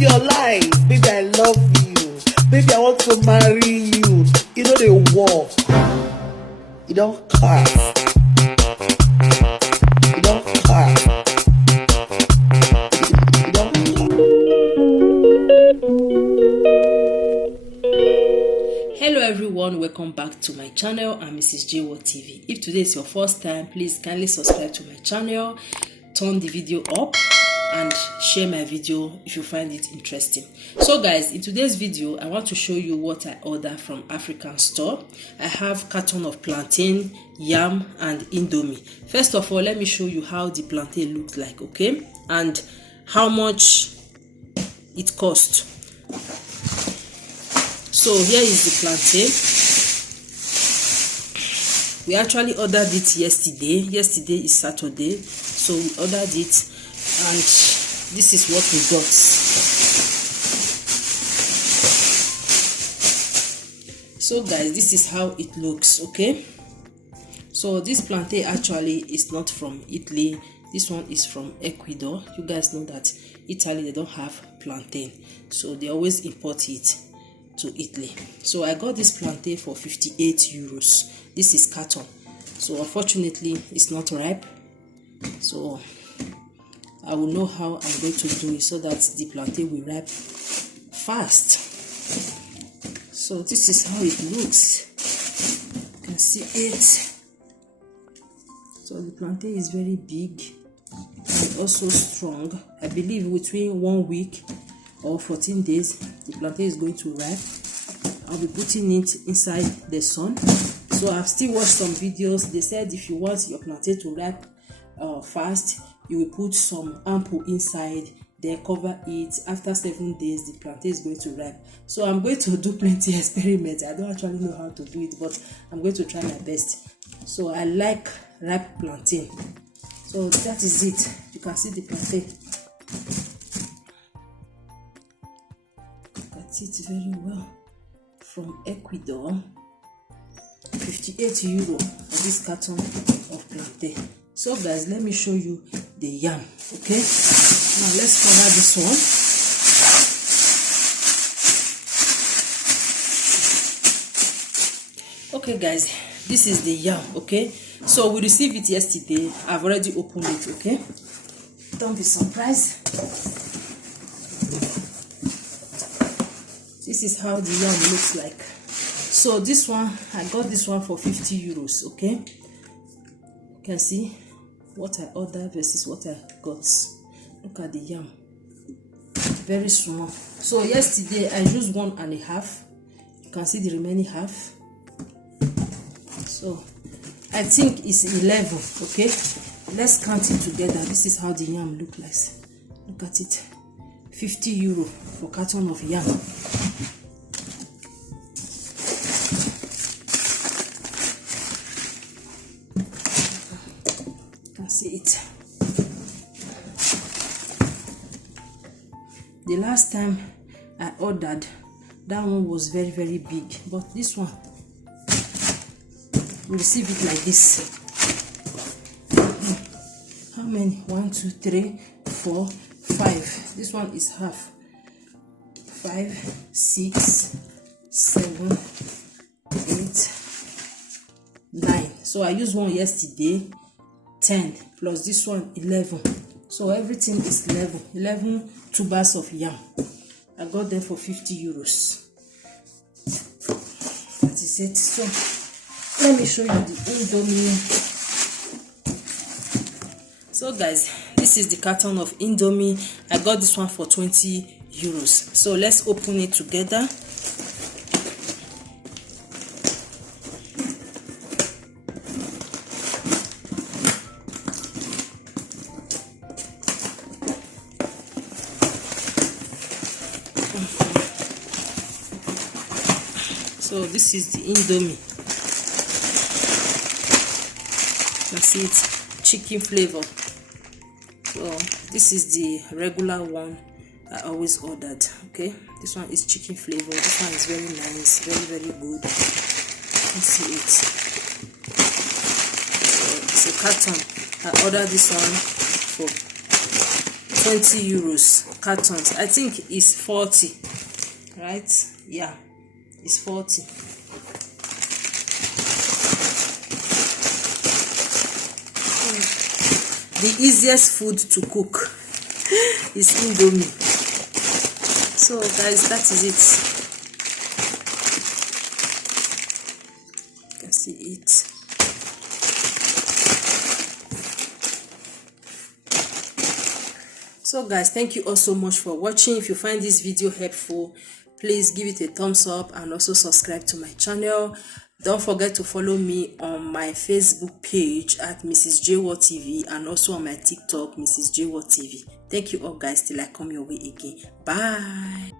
your life. Baby, I love you. Baby, I want to marry you. You know they walk. You don't cast. You don't cast. You don't cast. Hello everyone, welcome back to my channel. I'm Mrs. J TV. If today is your first time, please kindly subscribe to my channel, turn the video up and share my video if you find it interesting. So guys, in today's video I want to show you what I ordered from African store. I have carton of plantain, yam and indomie. First of all, let me show you how the plantain looks like, okay, and how much it cost. So here is the plantain. We actually ordered it yesterday. Yesterday is Saturday, so we ordered it and this is what we got. So guys, this is how it looks, okay? So this plantain actually is not from Italy. This one is from Ecuador. You guys know that Italy, they don't have plantain, so they always import it to Italy. So I got this plantain for 58 euros. This is carton, so unfortunately it's not ripe, so I will know how I'm going to do it so that the plantain will ripe fast. So this is how it looks. You can see it. So the plantain is very big and also strong. I believe between 1 week or 14 days the plantain is going to ripe. I'll be putting it inside the sun. So I've still watched some videos. They said if you want your plantain to ripe fast, you will put some ample inside, then cover it. After 7 days the plantain is going to ripe. So I'm going to do plenty experiments. I don't actually know how to do it, but I'm going to try my best. So I like ripe plantain. So that is it. You can see the plantain. Look at it very well. From Ecuador, 58 euro for this carton of plantain. So guys, let me show you the yam, okay? Now let's cover this one. Okay guys, this is the yam, okay? So we received it yesterday. I've already opened it, okay? Don't be surprised. This is how the yam looks like. So this one, I got this one for 50 euros, okay? You can see what I ordered versus what I got. Look at the yam. Very small. So yesterday I used 1.5. You can see the remaining half. So I think it's 11, okay? Let's count it together. This is how the yam looks like. Look at it. 50 euro for carton of yam. You can see it. The last time I ordered, that one was very big, but this one we receive it like this. How many? 1 2 3 4 5. This one is half. 5 6 7 8 9. So I used one yesterday. 10 plus this one 11. So everything is 11 tubers of yam. I got them for 50 euros. That is it. So let me show you the indomie. So guys, this is the carton of indomie. I got this one for 20 euros. So let's open it together. So this is the indomie. That's it, chicken flavor. So this is the regular one I always ordered, okay? This one is chicken flavor. This one is very nice, very good. You can see it. So it's a carton. I ordered this one for 20 euros cartons. I think it's 40, right? Yeah, it's 40. The easiest food to cook is Indomie. So guys, that is it. You can see it. So guys, thank you all so much for watching. If you find this video helpful, please give it a thumbs up and also subscribe to my channel. Don't forget to follow me on my Facebook page at Mrs. Jwo TV and also on my TikTok, Mrs. Jwo TV. Thank you all guys till I come your way again. Bye.